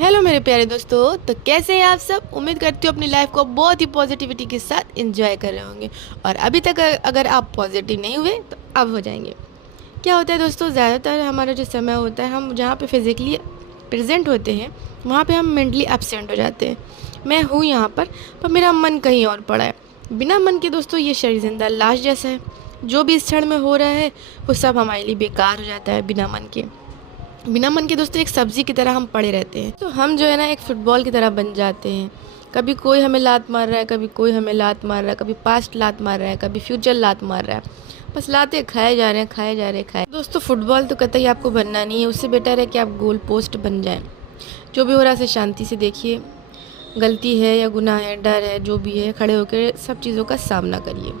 Hello मेरे प्यारे दोस्तों। तो कैसे हैं आप सब। उम्मीद करती हूँ अपनी लाइफ को बहुत ही पॉजिटिविटी के साथ एंजॉय कर रहे होंगे। और अभी तक अगर आप पॉजिटिव नहीं हुए तो अब हो जाएंगे। क्या होता है दोस्तों, ज़्यादातर हमारा जो समय होता है, हम जहाँ पे फिज़िकली प्रेजेंट होते हैं वहाँ पे हम मेंटली एब्सेंट हो जाते हैं। मैं हूँ यहाँ पर मेरा मन कहीं और पड़ा है। बिना मन के दोस्तों ये शरीर जिंदा लाश जैसा है। जो भी इस क्षण में हो रहा है वो सब हमारे लिए बेकार हो जाता है। बिना मन के दोस्तों एक सब्जी की तरह हम पड़े रहते हैं। तो हम जो है ना एक फुटबॉल की तरह बन जाते हैं। कभी कोई हमें लात मार रहा है, कभी कोई हमें लात मार रहा है, कभी पास्ट लात मार रहा है, कभी फ्यूचर लात मार रहा है। बस लाते खाए जा रहे हैं, खाए जा रहे हैं, खाए। दोस्तों फुटबॉल तो कतई आपको बनना नहीं है। उससे बेटर है कि आप गोल पोस्ट बन जाएं। जो भी हो रहा है शांति से देखिए। गलती है या गुनाह है, डर है, जो भी है, खड़े होकर सब चीज़ों का सामना करिए।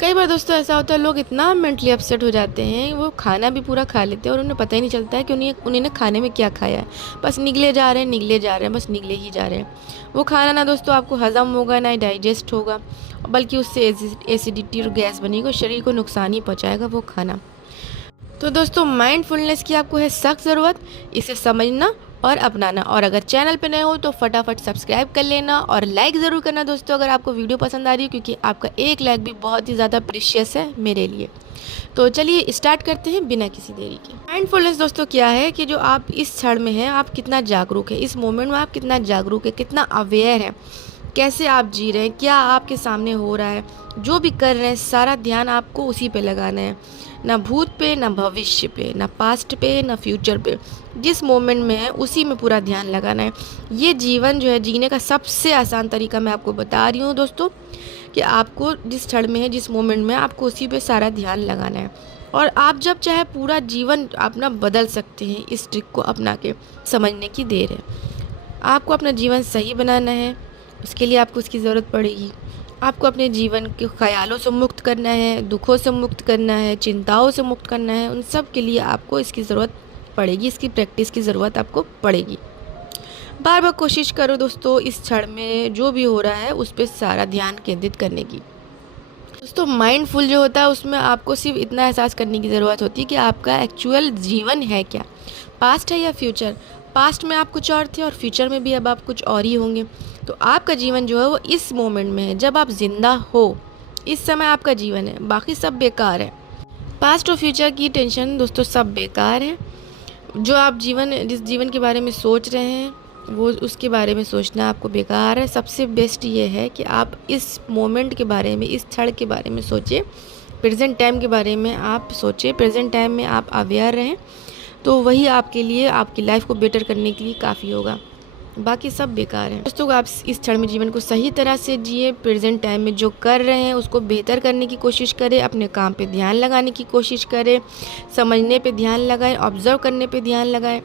कई बार दोस्तों ऐसा होता है, लोग इतना मेंटली अपसेट हो जाते हैं, वो खाना भी पूरा खा लेते हैं और उन्हें पता ही नहीं चलता है कि उन्हें खाने में क्या खाया है। बस निगले जा रहे हैं, निगले जा रहे हैं, बस निगले ही जा रहे हैं। वो खाना ना दोस्तों आपको हजम होगा, ना डाइजेस्ट होगा, बल्कि उससे एसिडिटी और गैस बनेगी और शरीर को नुकसान ही पहुँचाएगा वो खाना। तो दोस्तों माइंडफुलनेस की आपको है सख्त ज़रूरत। इसे समझना और अपनाना। और अगर चैनल पे नए हो तो फटाफट सब्सक्राइब कर लेना और लाइक ज़रूर करना दोस्तों, अगर आपको वीडियो पसंद आ रही है, क्योंकि आपका एक लाइक भी बहुत ही ज़्यादा प्रीशियस है मेरे लिए। तो चलिए स्टार्ट करते हैं बिना किसी देरी के। माइंडफुलनेस दोस्तों क्या है कि जो आप इस क्षण में हैं, आप कितना जागरूक है, इस मोमेंट में आप कितना जागरूक है, कितना अवेयर है, कैसे आप जी रहे हैं, क्या आपके सामने हो रहा है, जो भी कर रहे हैं सारा ध्यान आपको उसी पे लगाना है। ना भूत पे, ना भविष्य पे, ना पास्ट पे, ना फ्यूचर पे। जिस मोमेंट में है उसी में पूरा ध्यान लगाना है। ये जीवन जो है जीने का सबसे आसान तरीका मैं आपको बता रही हूँ दोस्तों, कि आपको जिस क्षण में है, जिस मोमेंट में, आपको उसी पे सारा ध्यान लगाना है। और आप जब चाहे पूरा जीवन अपना बदल सकते हैं। इस ट्रिक को अपना के समझने की देर है। आपको अपना जीवन सही बनाना है, उसके लिए आपको उसकी ज़रूरत पड़ेगी। आपको अपने जीवन के ख्यालों से मुक्त करना है, दुखों से मुक्त करना है, चिंताओं से मुक्त करना है। उन सब के लिए आपको इसकी ज़रूरत पड़ेगी, इसकी प्रैक्टिस की ज़रूरत आपको पड़ेगी। बार बार कोशिश करो दोस्तों इस क्षण में जो भी हो रहा है उस पर सारा ध्यान केंद्रित करने की। दोस्तों माइंडफुल जो होता है उसमें आपको सिर्फ इतना एहसास करने की ज़रूरत होती है कि आपका एक्चुअल जीवन है क्या, पास्ट है या फ्यूचर। पास्ट में आप कुछ और थे और फ्यूचर में भी अब आप कुछ और ही होंगे। तो आपका जीवन जो है वो इस मोमेंट में है, जब आप जिंदा हो, इस समय आपका जीवन है, बाकी सब बेकार है। पास्ट और फ्यूचर की टेंशन दोस्तों सब बेकार है। जो आप जिस जीवन के बारे में सोच रहे हैं वो उसके बारे में सोचना आपको बेकार है। सबसे बेस्ट ये है कि आप इस मोमेंट के बारे में, इस क्षण के बारे में सोचिए, प्रेजेंट टाइम के बारे में आप सोचिए, प्रेजेंट टाइम में आप अवेयर रहें। तो वही आपके लिए, आपकी लाइफ को बेटर करने के लिए काफ़ी होगा। बाकी सब बेकार है दोस्तों। आप इस क्षण में जीवन को सही तरह से जिए, प्रेजेंट टाइम में जो कर रहे हैं उसको बेहतर करने की कोशिश करें, अपने काम पे ध्यान लगाने की कोशिश करें, समझने पे ध्यान लगाएं, ऑब्जर्व करने पे ध्यान लगाएं,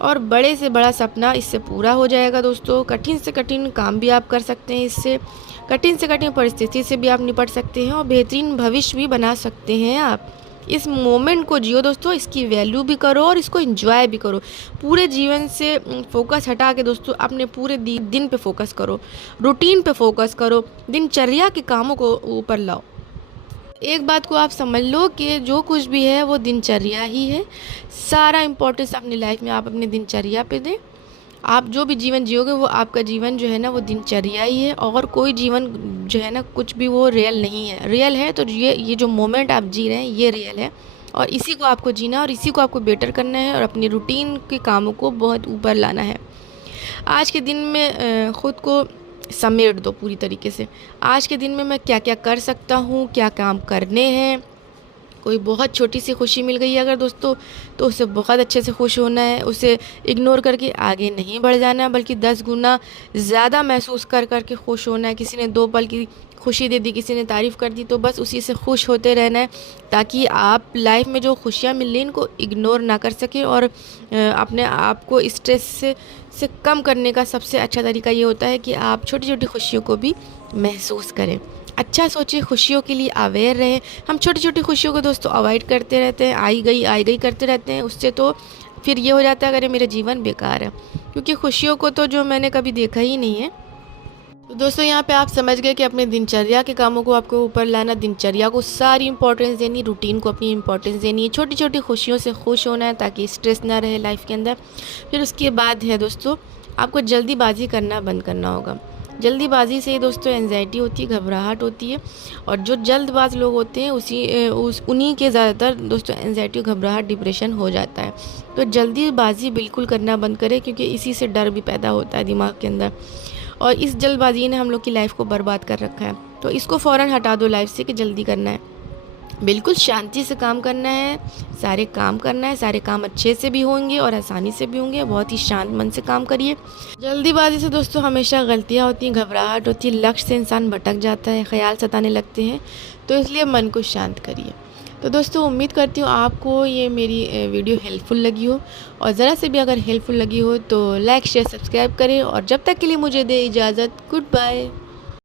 और बड़े से बड़ा सपना इससे पूरा हो जाएगा दोस्तों। कठिन से कठिन काम भी आप कर सकते हैं इससे, कठिन से कठिन परिस्थिति से भी आप निपट सकते हैं और बेहतरीन भविष्य भी बना सकते हैं आप। इस मोमेंट को जियो दोस्तों, इसकी वैल्यू भी करो और इसको एंजॉय भी करो। पूरे जीवन से फोकस हटा के दोस्तों अपने पूरे दिन पे फोकस करो, रूटीन पे फोकस करो, दिनचर्या के कामों को ऊपर लाओ। एक बात को आप समझ लो कि जो कुछ भी है वो दिनचर्या ही है। सारा इम्पोर्टेंस अपनी लाइफ में आप अपने दिनचर्या पे दें। आप जो भी जीवन जियोगे वो आपका जीवन जो है ना वो दिनचर्या ही है, और कोई जीवन जो है ना कुछ भी वो रियल नहीं है। रियल है तो ये जो मोमेंट आप जी रहे हैं ये रियल है, और इसी को आपको जीना और इसी को आपको बेटर करना है और अपनी रूटीन के कामों को बहुत ऊपर लाना है। आज के दिन में ख़ुद को समेट दो पूरी तरीके से। आज के दिन में मैं क्या क्या कर सकता हूँ, क्या काम करने हैं। कोई बहुत छोटी सी खुशी मिल गई है अगर दोस्तों, तो उससे बहुत अच्छे से खुश होना है। उसे इग्नोर करके आगे नहीं बढ़ जाना है, बल्कि 10 गुना ज़्यादा महसूस कर करके खुश होना है। किसी ने 2 पल की खुशी दे दी, किसी ने तारीफ़ कर दी, तो बस उसी से खुश होते रहना है, ताकि आप लाइफ में जो खुशियाँ मिल रही इनको इग्नोर ना कर सकें। और अपने आप को स्ट्रेस से कम करने का सबसे अच्छा तरीका ये होता है कि आप छोटी छोटी खुशियों को भी महसूस करें। अच्छा सोचिए, खुशियों के लिए अवेयर रहें। हम छोटी छोटी खुशियों को दोस्तों अवॉइड करते रहते हैं, आई गई करते रहते हैं। उससे तो फिर ये हो जाता है अगर मेरा जीवन बेकार है, क्योंकि खुशियों को तो जो मैंने कभी देखा ही नहीं है, तो दोस्तों यहाँ पे आप समझ गए कि अपने दिनचर्या के कामों को आपको ऊपर लाना, दिनचर्या को सारी इंपॉर्टेंस देनी, रूटीन को अपनी इंपॉर्टेंस देनी है, छोटी छोटी खुशियों से खुश होना है ताकि स्ट्रेस ना रहे लाइफ के अंदर। फिर उसके बाद है दोस्तों, आपको जल्दीबाजी करना बंद करना होगा। जल्दीबाजी से दोस्तों एंजाइटी होती है, घबराहट होती है, और जो जल्दबाज लोग होते हैं उन्हीं के ज़्यादातर दोस्तों एंजाइटी, घबराहट, डिप्रेशन हो जाता है। तो जल्दीबाजी बिल्कुल करना बंद करें, क्योंकि इसी से डर भी पैदा होता है दिमाग के अंदर, और इस जल्दबाजी ने हम लोग की लाइफ को बर्बाद कर रखा है। तो इसको फ़ौरन हटा दो लाइफ से कि जल्दी करना है, बिल्कुल शांति से काम करना है, सारे काम करना है, सारे काम अच्छे से भी होंगे और आसानी से भी होंगे। बहुत ही शांत मन से काम करिए। जल्दीबाजी से दोस्तों हमेशा गलतियाँ होती हैं, घबराहट होती है, लक्ष्य से इंसान भटक जाता है, ख्याल सताने लगते हैं। तो इसलिए मन को शांत करिए। तो दोस्तों उम्मीद करती हूँ आपको ये मेरी वीडियो हेल्पफुल लगी हो, और ज़रा से भी अगर हेल्पफुल लगी हो तो लाइक शेयर सब्सक्राइब करें, और जब तक के लिए मुझे दे इजाज़त, गुड बाय।